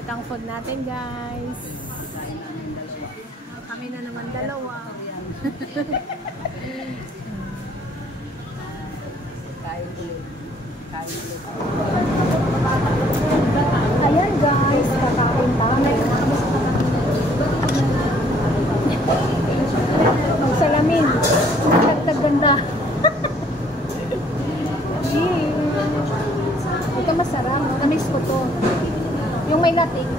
Ito ang food natin, guys. Kami na naman dalawa. Ayan, guys. Kakain pa. Magsalamin. Nagtag-ganda. Ito masarap. Namiss ko to. Yung may latik.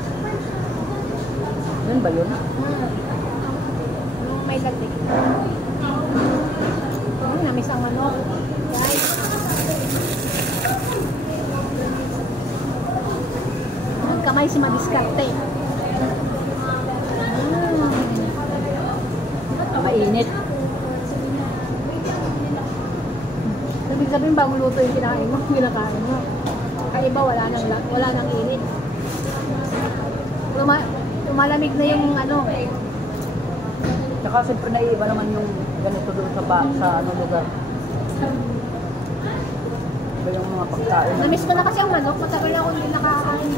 Yun ba yun? Yung may latik. Namiss ang ano. Guys. Ang kamay si madiskarte. Mainit. Ibig sabihin bagong luto yung kinain mo, kinakain mo. Kaya iba wala nang init. Lumalamig na yung ano. Tsaka siyempre naiiba naman yung ganito doon sa ano lugar. Iba yung mga pagkain. Namiss ko na kasi ang manok, matagal na ako hindi nakakain.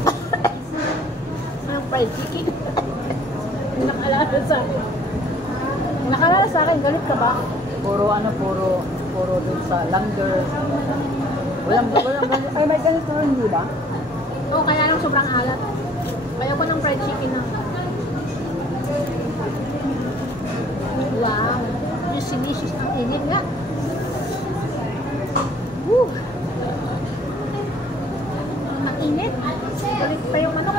Anong fried chicken? Nakalala sa akin. Nakalala sa akin, galit ka ba? Puro doon sa langer. Walang ay may ganito rin, di ba? Oo, kaya lang sobrang alat. Kaya ko ng fried chicken na. Wow! Juicy, ang init nga. Woo! Mainit. Galit pa yung manok.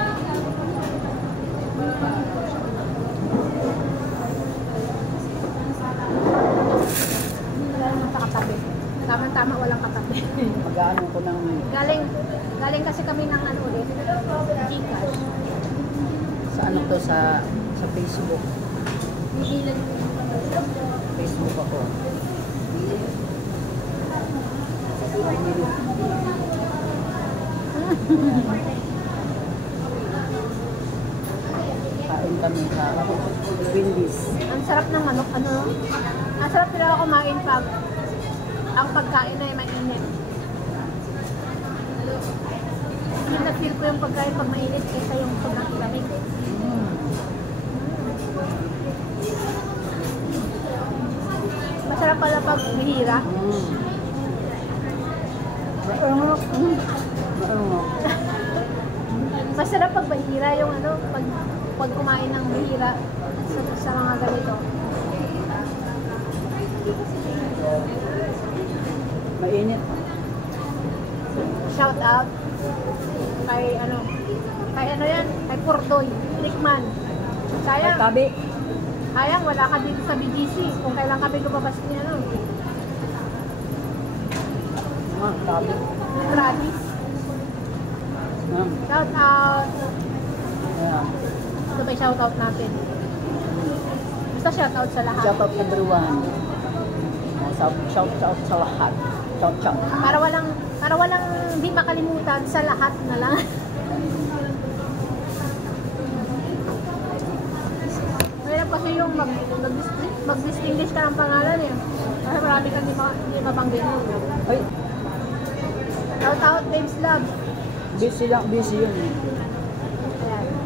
Tama-tama, walang katabi. Mag-ano ko ng... Galing kasi kami ng ano ulit, Gcash. Sa ano to, sa Facebook. Facebook ako. Kain kami sa Wendy's. Ang sarap ng manok, ano? Ang sarap nila kumain pag ang pagkain ay mainit. Yung na-feel ko yung pagkain pag mainit kaysa yung sobrang ilamig. Masarap pala pag mahira. Masarap pag mahira yung ano, pag kumain ng mahira sa mga ganito. Mainit. Shout out kay ano yan, kay Pordoy, Nickman. Sayang. Tabi. Sayang, wala ka dito sa BGC kung kailan kami lumabas niya, ano. Tabi. Travis. Shout out. Yeah. Ito ba yung shout out natin? Basta shout out sa lahat. Shout out everyone. Shout out sa lahat. Shout out. Para walang hindi makalimutan, sa lahat na lang. Mahirap kasi yung mag-distinguish ka ng pangalan eh. Kasi marami kang hindi mabanggit mo. Ay, Shout out, Babes Love. busy yun. Ayan.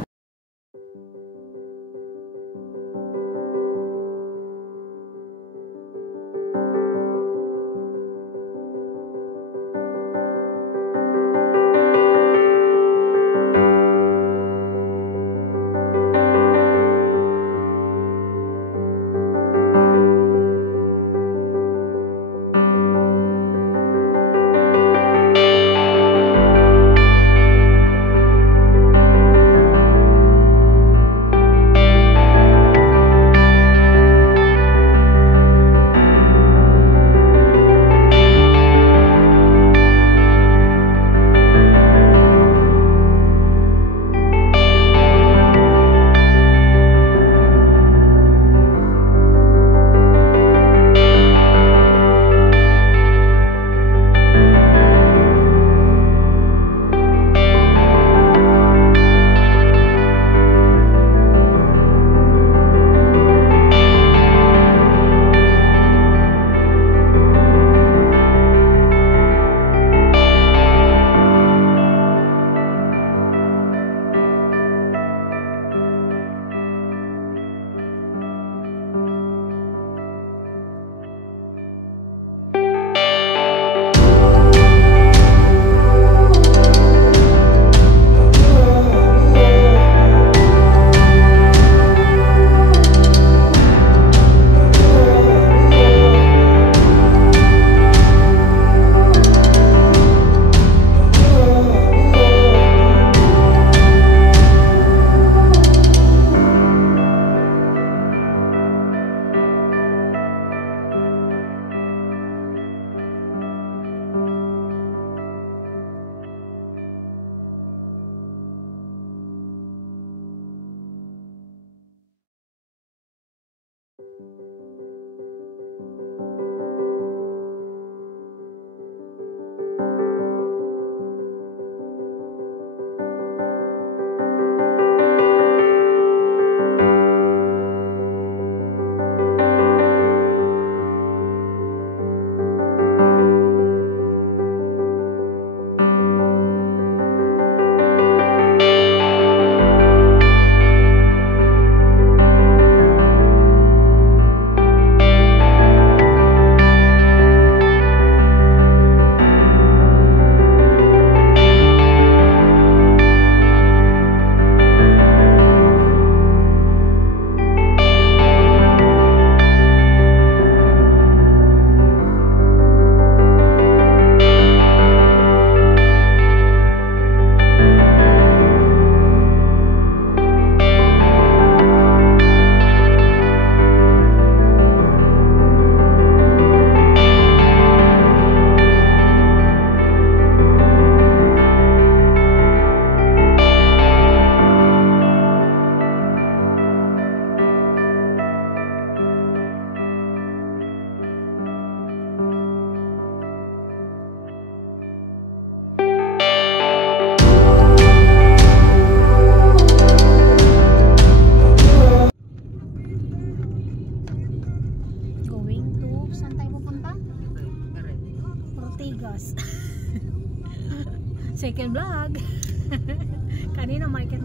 Kanina market.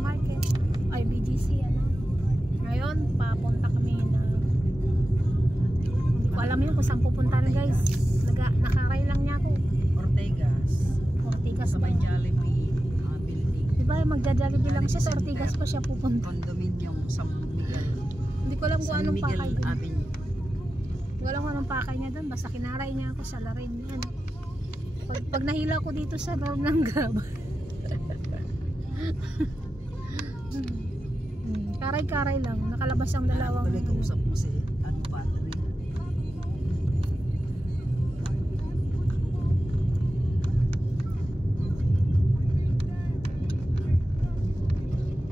Ay, BGC, ano. Ngayon, papunta kami na... Hindi ko alam yun kung saan pupunta na, guys. Nakaray lang niya ako. Ortigas Sa ba? may Jollibee building. Diba, magja-Jollibee lang siya. Sa Ortigas pa siya pupunta. Condominium San Miguel. Hindi ko alam kung San anong Miguel pakay doon. Avenue. Hindi ko alam kung anong pakay niya doon. Basta kinaray niya ako sa larin yan. Pag nahila ko dito sa loob ng Grab. Karay-karay lang. Nakalabas ang dalawang... Balik kausap mo si battery.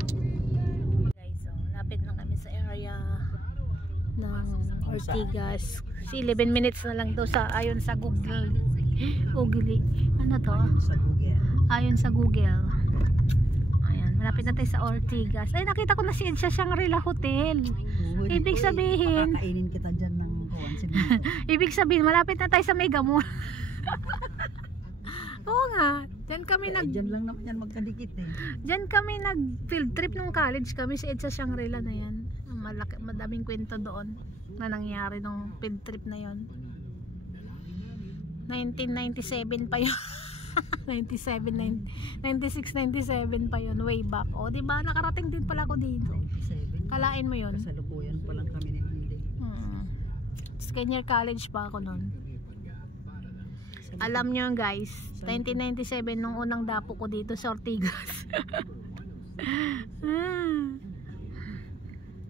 Guys, so, lapit na kami sa area ng Ortigas. Kasi 11 minutes na lang to sa ayon sa Google. Ano to? Sa Google. Ayon sa Google. Ayan, malapit na tayo sa Ortigas. Ay, nakita ko na si Edsa Shangri-La Hotel. Ibig sabihin, Pakakainin kita dyan ng ibig sabihin, malapit na tayo sa Mega Mall. Oo nga, dyan kami Dyan lang naman yan magkadikit eh. Diyan kami nag field trip nung college kami sa Edsa Shangri-La na yan. Madaming kwento doon na nangyari nung field trip na yon. 1997 pa yun. 96, 97 pa yun, way back. O, diba? Nakarating din pala ako dito. 97. Kalain mo yun. Kasalukuyan pa lang kami ni Hindi. Senior college pa ako nun. Alam nyo guys, 1997 nung unang dapo ko dito sa Ortigas.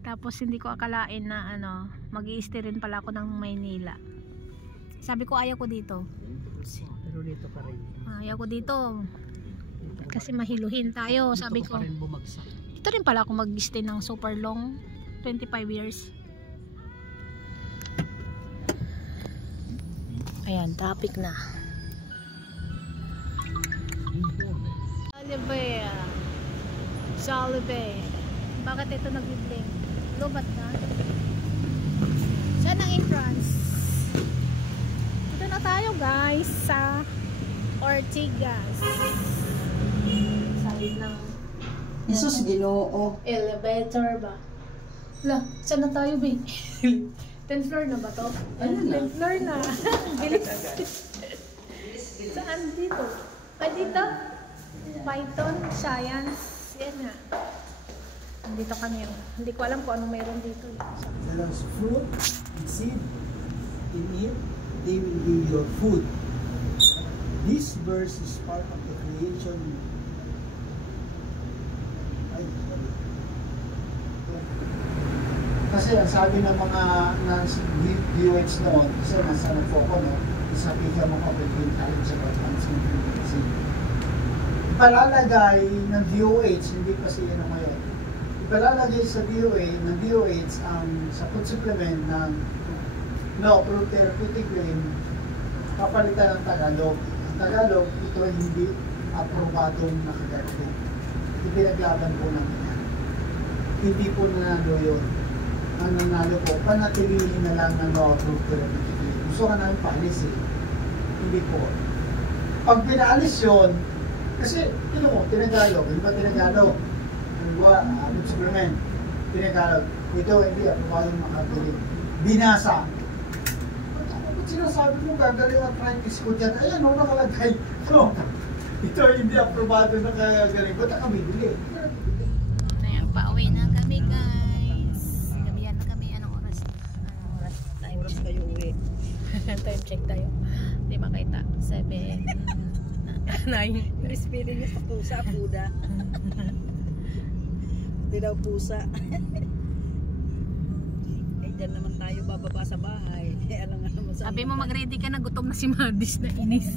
Tapos hindi ko akalain na mag-i-stay rin pala ako ng Maynila. Sabi ko ayaw ko dito. Pero dito pa rin. Ayaw ko dito. Kasi mahiluhin tayo, Dito sabi ka ko. pa rin bumagsak. Dito rin pala ako mag-stay ng super long, 25 years. Ayan, topic na. Jollibee. Bakit ito nag-blink? Lubat na. Saan ang entrance? Ito na tayo guys sa Ortigas. Sabi ng Isus Ginoo. elevator ba? La, saan na tayo ba? 10th floor na ba to? Ayun na. 10th floor na. Bilis. Saan dito? Ay, dito? Python, science. Yan nga. Dito kami. Hindi ko alam kung anong mayroon dito. There's fruit and seed in it. They will be your food. This verse is part of the creation. Ay, sorry. Kasi ang sabi ng mga DOH noon, kasi nasa nagfoko, no? Isabihan mo kapatid tayo sa pagkakansin. Ipalalagay ng DOH, hindi kasi yan ang ngayon. Ipalalagay sa DOH ang sa food supplement ng no-approved therapeutic claim kapalitan ng Tagalog. Ang Tagalog, ito ay hindi aprobadong nakagarapin. Ipinaglaban po namin yan. Hindi po nanalo yun. Ang nanalo po, panatilihin na lang ng no-approved therapeutic claim. Gusto ka namin paalis eh. Hindi po. Pag pinaalis yun, kasi, tinagalog. Hindi ba tinagalog? Food supplement. Tinagalog. Ito, hindi aprobadong makatili. Binasa. Ba't sinasabi mo gagaling arthritis ko dyan? Ayan, nakalagay. No. Ito hindi aprobado na kagaling. Ba't ka bibili? Ayan, pauwi na kami guys. Gabihan na kami. Anong oras? Time Oras check. kayo uwi. Time check tayo. Hindi makita. 7. 9. Spelling niya sa pusa, puda. Hindi daw pusa. Eh, dyan naman tayo bababa sa bahay. Alam nga naman sa Sabi mo mag-ready ka na, gutom na si Madis na inis.